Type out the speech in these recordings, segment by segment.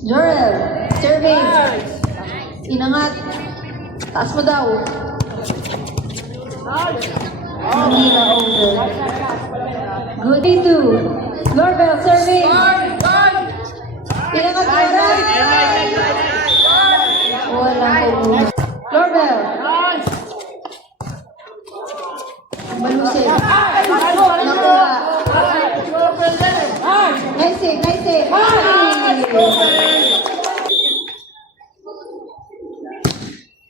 Jorel, serving. Inangat. Taas mo daw. Hindi na over. Good two. Lorbel, serving. Inangat mo na. Walang over. Lorbel. Malusig. Nakuha. Nice save, nice save.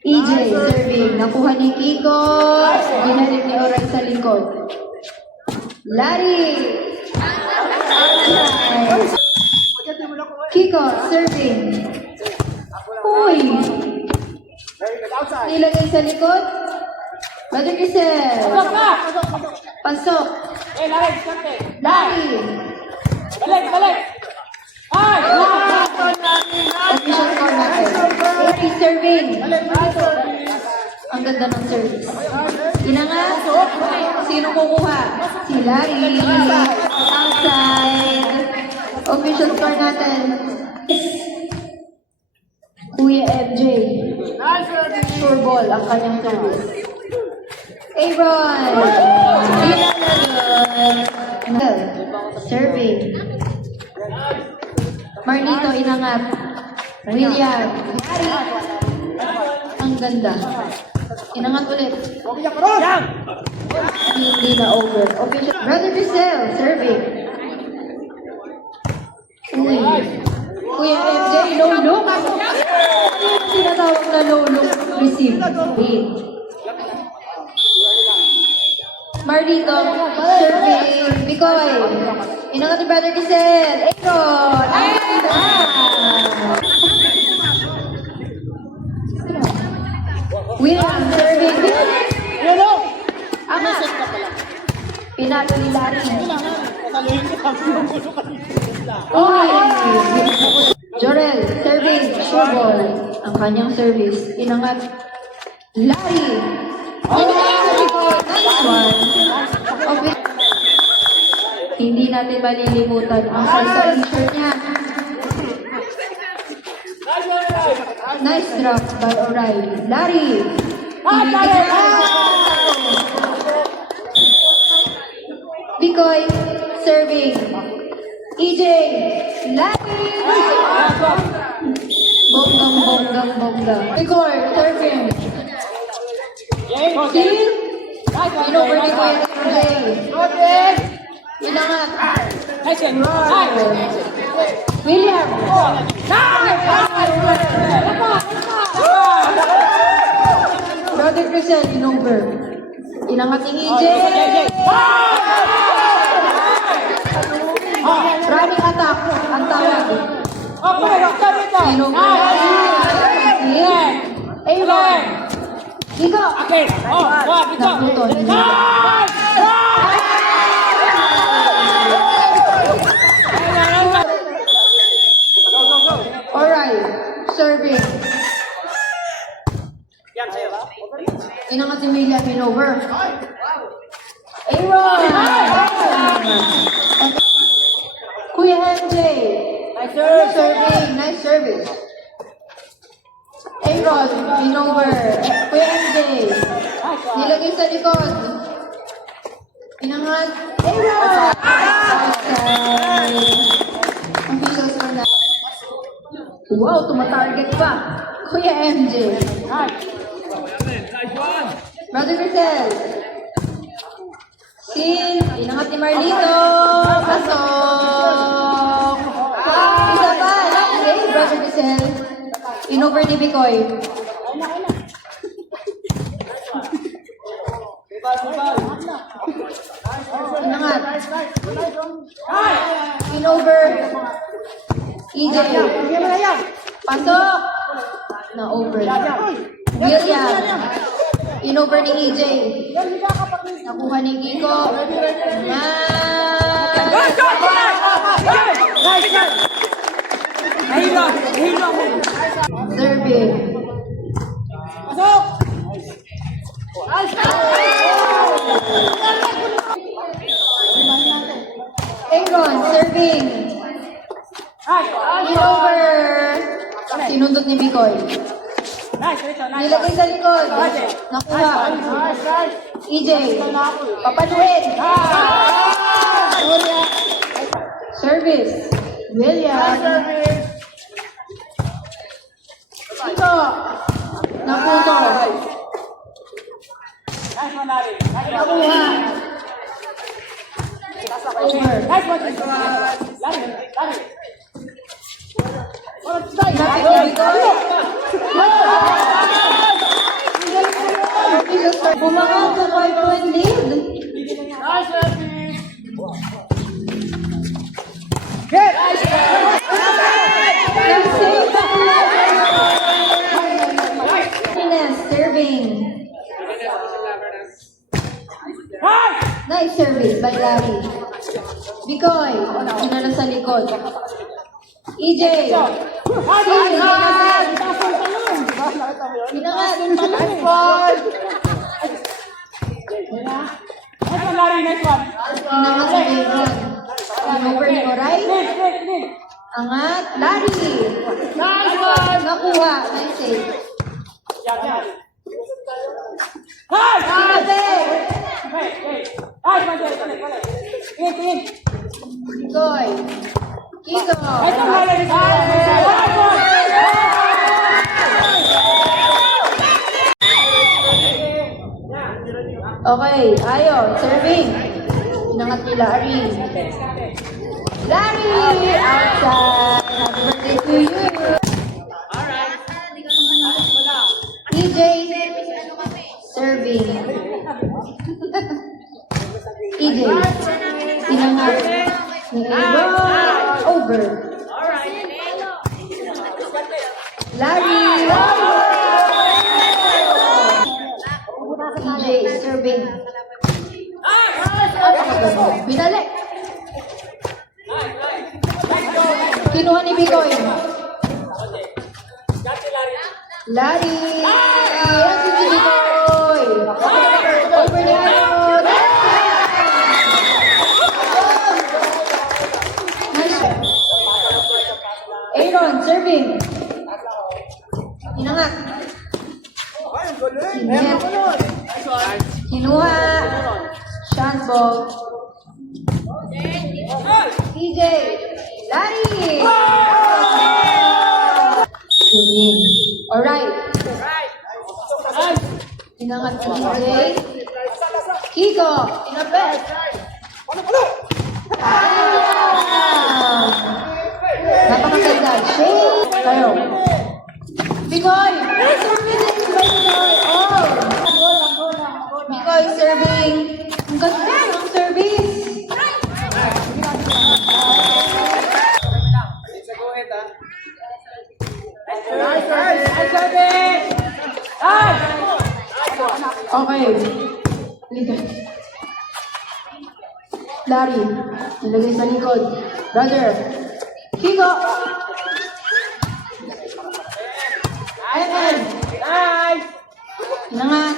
EJ, serving. Nakuha ni Kiko. Ginalik ni Oray sa likod. Larry. Kiko, serving. Uy. Nilagay sa likod. Brother Giselle. Pasok. Larry. Balik! Ay! Official score natin. AP serving. Ang ganda ng service. Inangat. Sino kukuha? Si Larry. Outside. Official score natin. Kuya FJ. Sure ball ang kanyang service. Aaron. Serving. Marlito, inangat. William. Ang ganda. Inangat ulit. Hindi na over. Official. Brother Giselle, serving. Uy. Kuya MJ, low look. Ano yung tinatawag na low look receive? Wait. Marlito, serving. Bikoy. Inangat ni Brother Giselle. Aaron. William, serving. Ama. Pinalo ni Larry. Jorel, serving. Sure ball. Ang kanyang service. Inangat. Larry. Nice one. Okay. Hindi natin malilimutan ang salsa t-shirt niya. Nice drop by O'Reilly. Larry. Bikoy, serving. EJ. Larry. Bonggang. Bikoy, serving. See? Inover ni Kuya EJ. Inangat. William. Brother Crisel, inover. Inangat ni EJ. Running attack. Ang tawag. Inover. Aaron. Kiko. Naputo. Alright, serving. Inangat si William, in-over. Aaron! Kuya MJ. Serving, nice service. Aaron, in-over. Kuya MJ. Nilagay sa likod. Inangat. Aaron! Ang visuals lang na. Wow, tumatarget pa. Kuya MJ. Brother Crisel. Sin. Inangat ni Marlito. Pasok. Isa pa. Okay, Brother Crisel. Inover ni Bikoy. Inangat. Inover. EJ. Pasok. Na-over. William. In-over ni EJ. Nakuha ni Kiko. Serving. Aaron, serving. In-over. Sinundot ni Bicoy. Nice, Rito, nice. Nilagay sa likod. Nakuha. Nice, nice. EJ. Papaluin. Service. William. Ito. Naputo. Nice one, Larry. Nice one. Nakuha. Over. Nice one, Larry. Larry. Lapit ni Bicoy. Bumangon sa 5-point lead. Nice, Larry. Get! Ines serving. Nice! Nice service by Larry. Bicoy. Inano sa likod. EJ. Pinangat. Nice one! Nice one, Larry. Nice one. Pinangat sa Aaron. Over ni Oray. Lead, lead, lead. Angat. Larry. Nice one! Nakuha. Nice save. Yeah, yeah. Nice! Sinabi. Wait, wait. Nice one, balik. In. Bicoy. Kiko. Nice one, Larry. Nice one! Okay. Ayon. Serving. Pinangat ni Larry. Larry! Outside. Happy birthday to you. EJ. Serving. EJ. Pinangat ni Aaron. Over. Larry. EJ serving. Binalik. Kinuha ni Bicoy. Larry. Ayan si Bicoy. Over ni Aaron. Nice. Aaron serving. Inangat. Sinet. Kinuha. Shanbog. TJ. Larry. Alright. Inangat si TJ. Kiko. Inapet. Napakaganda. Shane. Kayo. Bicoy. Serving by Bicoy. Oh. Bicoy serving. Ang ganda ng service. Okay. Liga. Larry. Nilagay sa likod. Brother. Kiko. Evan. Nice! Inangat.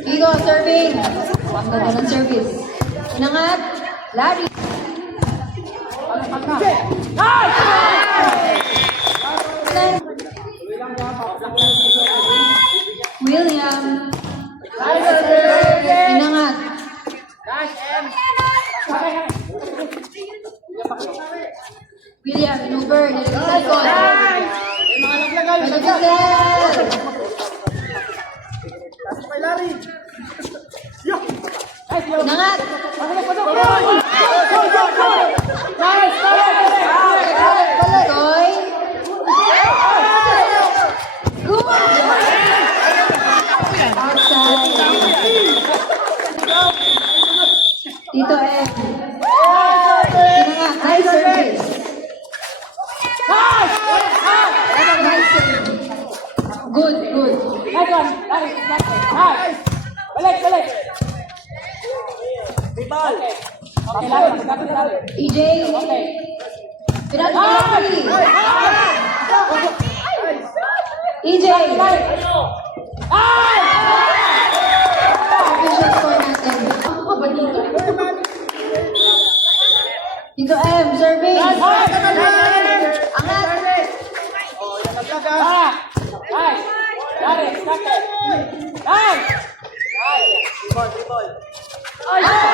Kiko serving. Ang ganda ng service. Inangat. Larry. William. Inangat. William, inuber. Nilagay sa likod. Nilagay. Inangat. Balagoy. Good. Outside. Tito M. Inangat. Nice service. Nice service. Good. Nice one, Larry. Nice. Balik. Okay, Larry. EJ. Okay. Pinatay. EJ. Nice! M, serving. Nice. Angat. Ah, nice. Got it. Stuck it. Nice. Nice. Ay,